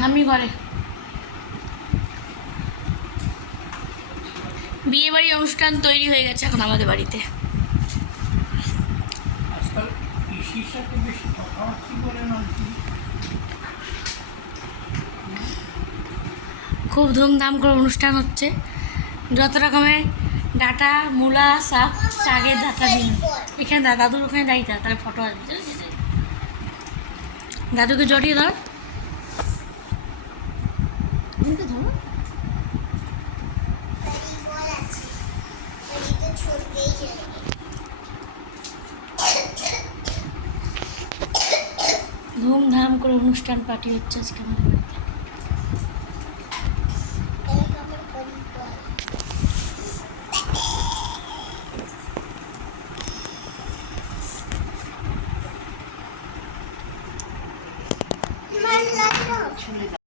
ধামি ঘরে বিয়ে বাড়ি অনুষ্ঠান তৈরি হয়ে গেছে এখন আমাদের বাড়িতে। খুব ধুমধাম করে অনুষ্ঠান হচ্ছে, যত রকমের ডাটা মূলা শাক শাকের ডাটা দিন। এখানে দাদুর ওখানে দায়িত্ব তার ফটো আসবে, দাদুকে জড়িয়ে ধর। ধুমধাম করে অনুষ্ঠান পার্টি হচ্ছে আজকে আমাদের বাড়িতে।